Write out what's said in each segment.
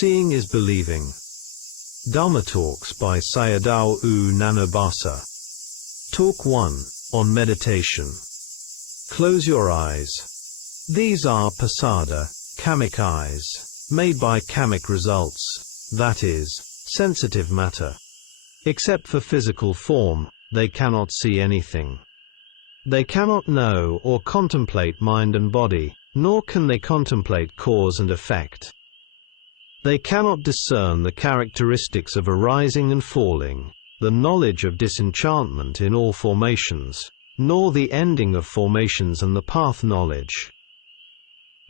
Seeing is believing. Dharma Talks by Sayadaw U Nyanabhasa. Talk 1, on meditation. Close your eyes. These are pasada, kamic eyes, made by kamic results, that is, sensitive matter. Except for physical form, they cannot see anything. They cannot know or contemplate mind and body, nor can they contemplate cause and effect. They cannot discern the characteristics of arising and falling, the knowledge of disenchantment in all formations, nor the ending of formations and the path knowledge.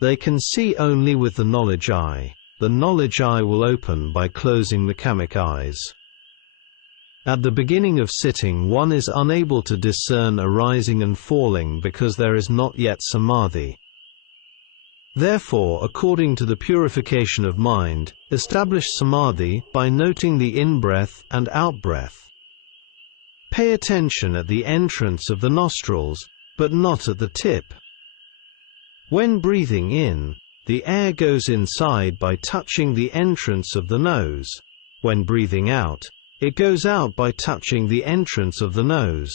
They can see only with the knowledge eye. The knowledge eye will open by closing the kamic eyes. At the beginning of sitting, one is unable to discern arising and falling because there is not yet samadhi. Therefore, according to the purification of mind, establish samadhi by noting the in-breath and out-breath. Pay attention at the entrance of the nostrils, but not at the tip. When breathing in, the air goes inside by touching the entrance of the nose. When breathing out, it goes out by touching the entrance of the nose.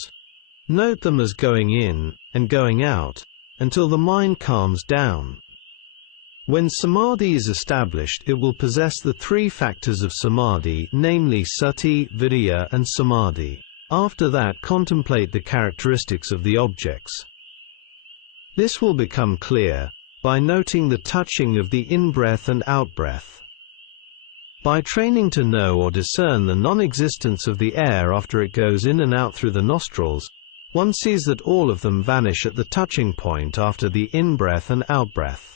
Note them as going in and going out, until the mind calms down. When samadhi is established, it will possess the three factors of samadhi, namely sati, viriya, and samadhi. After that, contemplate the characteristics of the objects. This will become clear by noting the touching of the in-breath and out-breath. By training to know or discern the non-existence of the air after it goes in and out through the nostrils, one sees that all of them vanish at the touching point after the in-breath and out-breath.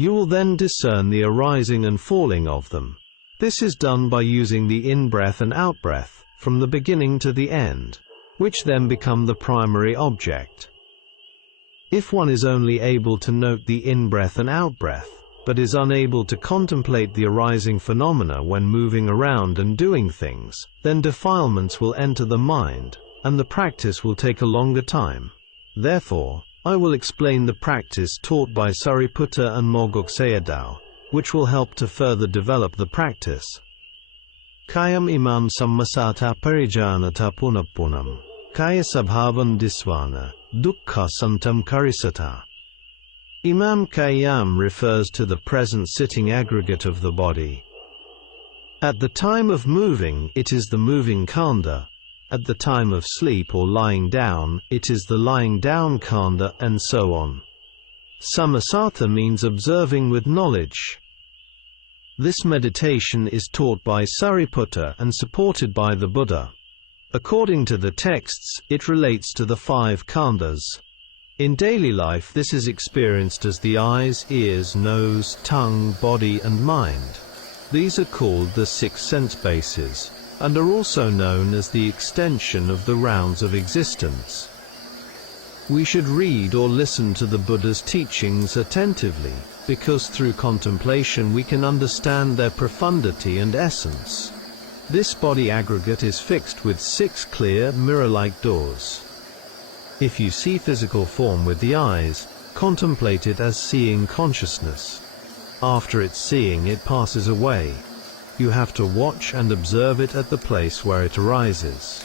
You will then discern the arising and falling of them. This is done by using the in-breath and out-breath, from the beginning to the end, which then become the primary object. If one is only able to note the in-breath and out-breath, but is unable to contemplate the arising phenomena when moving around and doing things, then defilements will enter the mind, and the practice will take a longer time. Therefore, I will explain the practice taught by Sariputta and Mogok Sayadaw, which will help to further develop the practice. Kayam imam sammasata parijanata punapunam, kaya sabhavam disvana, dukkha santam karisata. Imam Kayam refers to the present sitting aggregate of the body. At the time of moving, it is the moving khandha. At the time of sleep or lying down, it is the lying down khandha, and so on. Sammasata means observing with knowledge. This meditation is taught by Sariputta and supported by the Buddha. According to the texts, it relates to the 5 khandhas. In daily life, this is experienced as the eyes, ears, nose, tongue, body, and mind. These are called the 6 sense bases, and are also known as the extension of the rounds of existence. We should read or listen to the Buddha's teachings attentively, because through contemplation we can understand their profundity and essence. This body aggregate is fixed with 6 clear, mirror-like doors. If you see physical form with the eyes, contemplate it as seeing consciousness. After its seeing, it passes away. You have to watch and observe it at the place where it arises.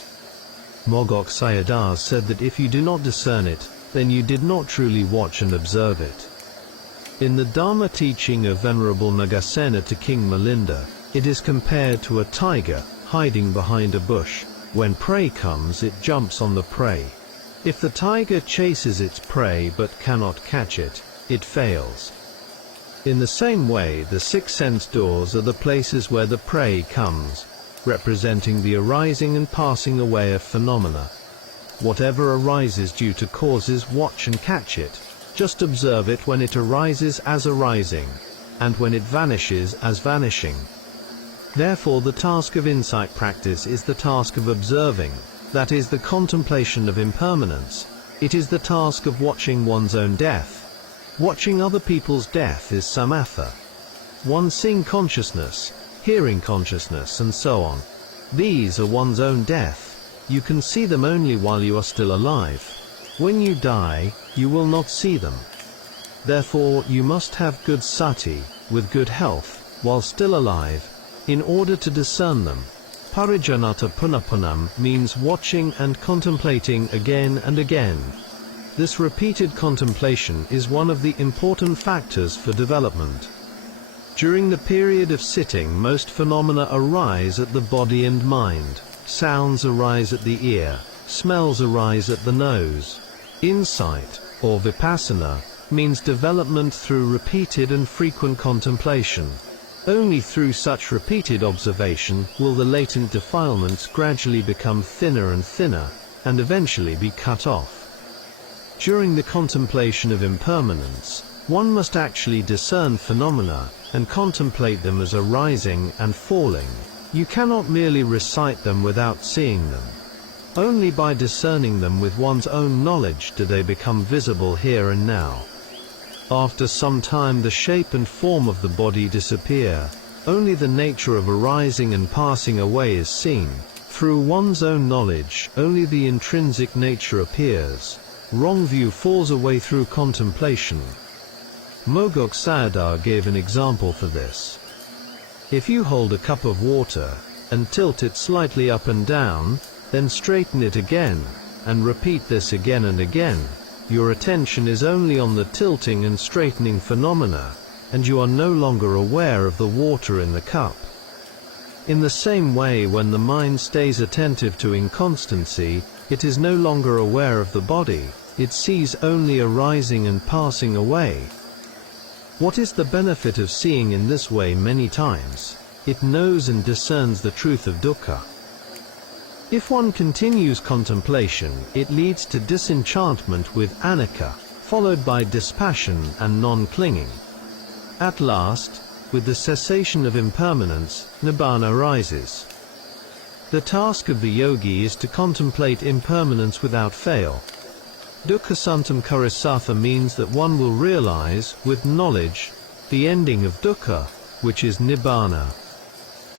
Mogok Sayadaw said that if you do not discern it, then you did not truly watch and observe it. In the Dharma teaching of Venerable Nagasena to King Milinda, it is compared to a tiger hiding behind a bush. When prey comes, it jumps on the prey. If the tiger chases its prey but cannot catch it, it fails. In the same way, the 6 sense doors are the places where the prey comes, representing the arising and passing away of phenomena. Whatever arises due to causes, watch and catch it. Just observe it when it arises as arising, and when it vanishes as vanishing. Therefore, the task of insight practice is the task of observing, that is the contemplation of impermanence. It is the task of watching one's own death. Watching other people's death is samatha. One seeing consciousness, hearing consciousness, and so on. These are one's own death. You can see them only while you are still alive. When you die, you will not see them. Therefore, you must have good sati, with good health, while still alive, in order to discern them. Parijanata punapunam means watching and contemplating again and again. This repeated contemplation is one of the important factors for development. During the period of sitting, most phenomena arise at the body and mind. Sounds arise at the ear, smells arise at the nose. Insight, or vipassana, means development through repeated and frequent contemplation. Only through such repeated observation will the latent defilements gradually become thinner and thinner, and eventually be cut off. During the contemplation of impermanence, one must actually discern phenomena, and contemplate them as arising and falling. You cannot merely recite them without seeing them. Only by discerning them with one's own knowledge do they become visible here and now. After some time the shape and form of the body disappear. Only the nature of arising and passing away is seen. Through one's own knowledge, only the intrinsic nature appears. Wrong view falls away through contemplation. Mogok Sayadaw gave an example for this. If you hold a cup of water, and tilt it slightly up and down, then straighten it again, and repeat this again and again, your attention is only on the tilting and straightening phenomena, and you are no longer aware of the water in the cup. In the same way, when the mind stays attentive to inconstancy, it is no longer aware of the body, it sees only arising and passing away. What is the benefit of seeing in this way many times? It knows and discerns the truth of dukkha. If one continues contemplation, it leads to disenchantment with anicca, followed by dispassion and non-clinging. At last, with the cessation of impermanence, nibbana arises. The task of the yogi is to contemplate impermanence without fail. Dukkhasantam karisatha means that one will realize, with knowledge, the ending of dukkha, which is nibbana.